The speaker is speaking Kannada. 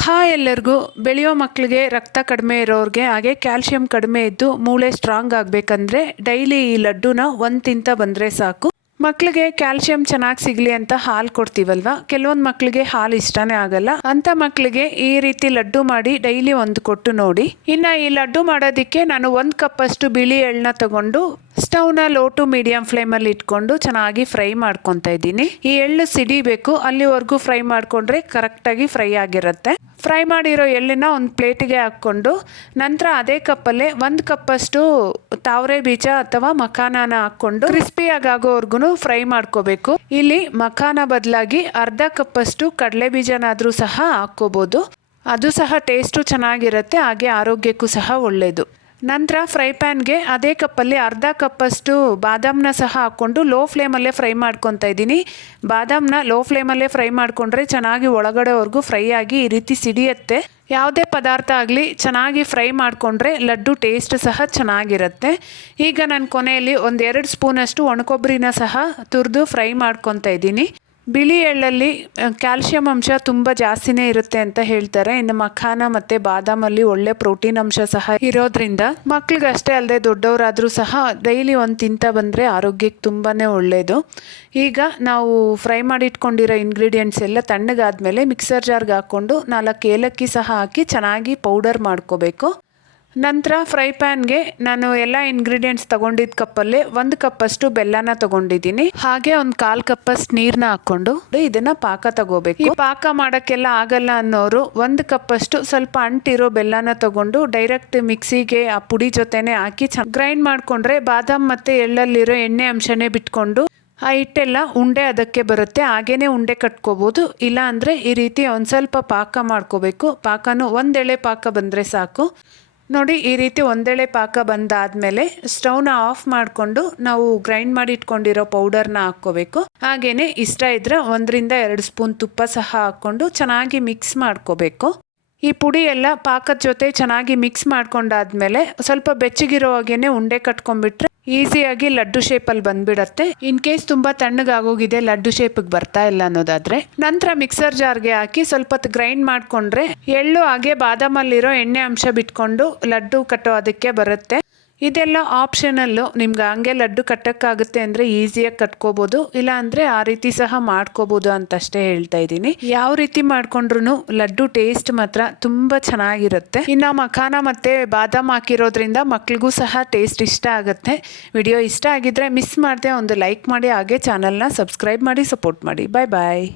ಹಾಯ್ ಎಲ್ಲರಿಗೂ. ಬೆಳೆಯೋ ಮಕ್ಕಳಿಗೆ ರಕ್ತ ಕಡಿಮೆ ಇರೋರಿಗೆ ಹಾಗೆ ಕ್ಯಾಲ್ಶಿಯಂ ಕಡಿಮೆ ಇದ್ದು ಮೂಳೆ ಸ್ಟ್ರಾಂಗ್ ಆಗಬೇಕಂದ್ರೆ ಡೈಲಿ ಈ ಲಡ್ಡುನ ಒಂದು ತಿಂತ ಬಂದರೆ ಸಾಕು. ಮಕ್ಕಳಿಗೆ ಕ್ಯಾಲ್ಸಿಯಂ ಚೆನ್ನಾಗಿ ಸಿಗಲಿ ಅಂತ ಹಾಲು ಕೊಡ್ತೀವಲ್ವ? ಕೆಲವೊಂದು ಮಕ್ಕಳಿಗೆ ಹಾಲು ಇಷ್ಟನೇ ಆಗಲ್ಲ. ಅಂತ ಮಕ್ಕಳಿಗೆ ಈ ರೀತಿ ಲಡ್ಡು ಮಾಡಿ ಡೈಲಿ ಒಂದು ಕೊಟ್ಟು ನೋಡಿ. ಇನ್ನು ಈ ಲಡ್ಡು ಮಾಡೋದಕ್ಕೆ ನಾನು ಒಂದು ಕಪ್ಪಷ್ಟು ಬಿಳಿ ಎಳ್ಳನ್ನ ತಗೊಂಡು ಸ್ಟವ್ನ ಲೋ ಟು ಮೀಡಿಯಂ ಫ್ಲೇಮಲ್ಲಿ ಇಟ್ಕೊಂಡು ಚೆನ್ನಾಗಿ ಫ್ರೈ ಮಾಡ್ಕೊತಾ ಇದ್ದೀನಿ. ಈ ಎಳ್ಳು ಸಿಡಿಬೇಕು. ಅಲ್ಲಿವರೆಗೂ ಫ್ರೈ ಮಾಡಿಕೊಂಡ್ರೆ ಕರೆಕ್ಟಾಗಿ ಫ್ರೈ ಆಗಿರುತ್ತೆ. ಫ್ರೈ ಮಾಡಿರೋ ಎಳ್ಳನ್ನ ಒಂದು ಪ್ಲೇಟಿಗೆ ಹಾಕ್ಕೊಂಡು ನಂತರ ಅದೇ ಕಪ್ಪಲ್ಲೇ ಒಂದು ಕಪ್ಪಷ್ಟು ತಾವರೆ ಬೀಜ ಅಥವಾ ಮಖಾನನ ಹಾಕ್ಕೊಂಡು ಕ್ರಿಸ್ಪಿಯಾಗಿ ಆಗೋವರೆಗೂ ಫ್ರೈ ಮಾಡ್ಕೋಬೇಕು. ಇಲ್ಲಿ ಮಖಾನ ಬದಲಾಗಿ ಅರ್ಧ ಕಪ್ಪಷ್ಟು ಕಡಲೆ ಬೀಜನಾದರೂ ಸಹ ಹಾಕ್ಕೋಬೋದು. ಅದು ಸಹ ಟೇಸ್ಟು ಚೆನ್ನಾಗಿರುತ್ತೆ, ಹಾಗೆ ಆರೋಗ್ಯಕ್ಕೂ ಸಹ ಒಳ್ಳೆಯದು ನಂತರ ಫ್ರೈ ಪ್ಯಾನ್ಗೆ ಅದೇ ಕಪ್ಪಲ್ಲಿ ಅರ್ಧ ಕಪ್ಪಷ್ಟು ಬಾದಾಮನ್ನ ಸಹ ಹಾಕ್ಕೊಂಡು ಲೋ ಫ್ಲೇಮಲ್ಲೇ ಫ್ರೈ ಮಾಡ್ಕೊತಾ ಇದ್ದೀನಿ. ಬಾದಾಮನ್ನ ಲೋ ಫ್ಲೇಮಲ್ಲೇ ಫ್ರೈ ಮಾಡಿಕೊಂಡ್ರೆ ಚೆನ್ನಾಗಿ ಒಳಗಡೆವರೆಗೂ ಫ್ರೈ ಆಗಿ ಈ ರೀತಿ ಸಿಡಿಯುತ್ತೆ. ಯಾವುದೇ ಪದಾರ್ಥ ಆಗಲಿ ಚೆನ್ನಾಗಿ ಫ್ರೈ ಮಾಡಿಕೊಂಡ್ರೆ ಲಡ್ಡು ಟೇಸ್ಟ್ ಸಹ ಚೆನ್ನಾಗಿರುತ್ತೆ. ಈಗ ನಾನು ಕೊನೆಯಲ್ಲಿ ಒಂದೆರಡು ಸ್ಪೂನಷ್ಟು ಒಣಕೊಬ್ಬರಿನ ಸಹ ತುರಿದು ಫ್ರೈ ಮಾಡ್ಕೊತಾ ಇದ್ದೀನಿ. ಬಿಳಿ ಎಳ್ಳಲ್ಲಿ ಕ್ಯಾಲ್ಶಿಯಂ ಅಂಶ ತುಂಬ ಜಾಸ್ತಿನೇ ಇರುತ್ತೆ ಅಂತ ಹೇಳ್ತಾರೆ. ಇನ್ನು ಮಖಾನ ಮತ್ತು ಬಾದಾಮಲ್ಲಿ ಒಳ್ಳೆ ಪ್ರೋಟೀನ್ ಅಂಶ ಸಹ ಇರೋದ್ರಿಂದ ಮಕ್ಳಿಗಷ್ಟೇ ಅಲ್ಲದೆ ದೊಡ್ಡವರಾದರೂ ಸಹ ಡೈಲಿ ಒಂದು ತಿಂತ ಬಂದರೆ ಆರೋಗ್ಯಕ್ಕೆ ತುಂಬಾ ಒಳ್ಳೆಯದು ಈಗ ನಾವು ಫ್ರೈ ಮಾಡಿಟ್ಕೊಂಡಿರೋ ಇಂಗ್ರೀಡಿಯೆಂಟ್ಸ್ ಎಲ್ಲ ತಣ್ಣಗಾದ್ಮೇಲೆ ಮಿಕ್ಸರ್ ಜಾರ್ಗೆ ಹಾಕ್ಕೊಂಡು ನಾಲ್ಕು ಏಲಕ್ಕಿ ಸಹ ಹಾಕಿ ಚೆನ್ನಾಗಿ ಪೌಡರ್ ಮಾಡ್ಕೋಬೇಕು. ನಂತರ ಫ್ರೈ ಪ್ಯಾನ್ಗೆ ನಾನು ಎಲ್ಲ ಇಂಗ್ರೀಡಿಯೆಂಟ್ಸ್ ತಗೊಂಡಿದ್ದ ಕಪ್ಪಲ್ಲಿ ಒಂದು ಕಪ್ಪಷ್ಟು ಬೆಲ್ಲನ ತಗೊಂಡಿದ್ದೀನಿ. ಹಾಗೆ ಒಂದು ಕಾಲು ಕಪ್ಪಷ್ಟು ನೀರನ್ನ ಹಾಕ್ಕೊಂಡು ಇದನ್ನ ಪಾಕ ತಗೋಬೇಕು. ಈ ಪಾಕ ಮಾಡೋಕ್ಕೆಲ್ಲ ಆಗಲ್ಲ ಅನ್ನೋರು ಒಂದು ಕಪ್ಪಷ್ಟು ಸ್ವಲ್ಪ ಅಂಟಿರೋ ಬೆಲ್ಲನ ತಗೊಂಡು ಡೈರೆಕ್ಟ್ ಮಿಕ್ಸಿಗೆ ಆ ಪುಡಿ ಜೊತೆನೆ ಹಾಕಿ ಗ್ರೈಂಡ್ ಮಾಡಿಕೊಂಡ್ರೆ ಬಾದಾಮ್ ಮತ್ತೆ ಎಳ್ಳಲ್ಲಿರೋ ಎಣ್ಣೆ ಅಂಶನೇ ಬಿಟ್ಕೊಂಡು ಆ ಹಿಟ್ಟೆಲ್ಲ ಉಂಡೆ ಅದಕ್ಕೆ ಬರುತ್ತೆ. ಹಾಗೇನೆ ಉಂಡೆ ಕಟ್ಕೋಬೋದು. ಇಲ್ಲ ಅಂದರೆ ಈ ರೀತಿ ಒಂದು ಸ್ವಲ್ಪ ಪಾಕ ಮಾಡ್ಕೋಬೇಕು. ಪಾಕನೂ ಒಂದೆಳೆ ಪಾಕ ಬಂದರೆ ಸಾಕು. ನೋಡಿ, ಈ ರೀತಿ ಒಂದೆಳೆ ಪಾಕ ಬಂದಾದಮೇಲೆ ಸ್ಟೌನ ಆಫ್ ಮಾಡಿಕೊಂಡು ನಾವು ಗ್ರೈಂಡ್ ಮಾಡಿ ಇಟ್ಕೊಂಡಿರೋ ಪೌಡರ್ನ ಹಾಕ್ಕೋಬೇಕು. ಹಾಗೇನೆ ಇಷ್ಟ ಇದ್ರೆ ಒಂದರಿಂದ ಎರಡು ಸ್ಪೂನ್ ತುಪ್ಪ ಸಹ ಹಾಕ್ಕೊಂಡು ಚೆನ್ನಾಗಿ ಮಿಕ್ಸ್ ಮಾಡ್ಕೋಬೇಕು. ಈ ಪುಡಿ ಎಲ್ಲ ಪಾಕದ ಜೊತೆ ಚೆನ್ನಾಗಿ ಮಿಕ್ಸ್ ಮಾಡ್ಕೊಂಡಾದ್ಮೇಲೆ ಸ್ವಲ್ಪ ಬೆಚ್ಚಗಿರೋ ಹಾಗೇನೆ ಉಂಡೆ ಕಟ್ಕೊಂಡ್ಬಿಟ್ರೆ ಈಸಿಯಾಗಿ ಲಡ್ಡು ಶೇಪಲ್ಲಿ ಬಂದ್ಬಿಡತ್ತೆ. ಇನ್ ಕೇಸ್ ತುಂಬ ತಣ್ಣಗಾಗೋಗಿದೆ, ಲಡ್ಡು ಶೇಪಿಗೆ ಬರ್ತಾ ಇಲ್ಲ ಅನ್ನೋದಾದ್ರೆ, ನಂತರ ಮಿಕ್ಸರ್ ಜಾರ್ಗೆ ಹಾಕಿ ಸ್ವಲ್ಪ ಹೊತ್ತು ಗ್ರೈಂಡ್ ಮಾಡಿಕೊಂಡ್ರೆ, ಎಳ್ಳು ಹಾಗೆ ಬಾದಾಮಲ್ಲಿರೋ ಎಣ್ಣೆ ಅಂಶ ಬಿಟ್ಕೊಂಡು ಲಡ್ಡು ಕಟ್ಟೋ ಅದಕ್ಕೆ ಬರುತ್ತೆ. ಇದೆಲ್ಲ ಆಪ್ಷನಲ್ಲು ನಿಮ್ಗೆ ಹಂಗೆ ಲಡ್ಡು ಕಟ್ಟೋಕ್ಕಾಗುತ್ತೆ ಅಂದರೆ ಈಸಿಯಾಗಿ ಕಟ್ಕೋಬೋದು. ಇಲ್ಲ ಅಂದರೆ ಆ ರೀತಿ ಸಹ ಮಾಡ್ಕೋಬೋದು ಅಂತಷ್ಟೇ ಹೇಳ್ತಾ ಇದ್ದೀನಿ. ಯಾವ ರೀತಿ ಮಾಡ್ಕೊಂಡ್ರು ಲಡ್ಡು ಟೇಸ್ಟ್ ಮಾತ್ರ ತುಂಬ ಚೆನ್ನಾಗಿರುತ್ತೆ. ಇನ್ನು ಮಖಾನ ಮತ್ತು ಬಾದಾಮ್ ಹಾಕಿರೋದ್ರಿಂದ ಮಕ್ಳಿಗೂ ಸಹ ಟೇಸ್ಟ್ ಇಷ್ಟ ಆಗುತ್ತೆ. ವಿಡಿಯೋ ಇಷ್ಟ ಆಗಿದ್ರೆ ಮಿಸ್ ಮಾಡದೆ ಒಂದು ಲೈಕ್ ಮಾಡಿ, ಹಾಗೆ ಚಾನಲ್ನ ಸಬ್ಸ್ಕ್ರೈಬ್ ಮಾಡಿ ಸಪೋರ್ಟ್ ಮಾಡಿ. ಬಾಯ್ ಬಾಯ್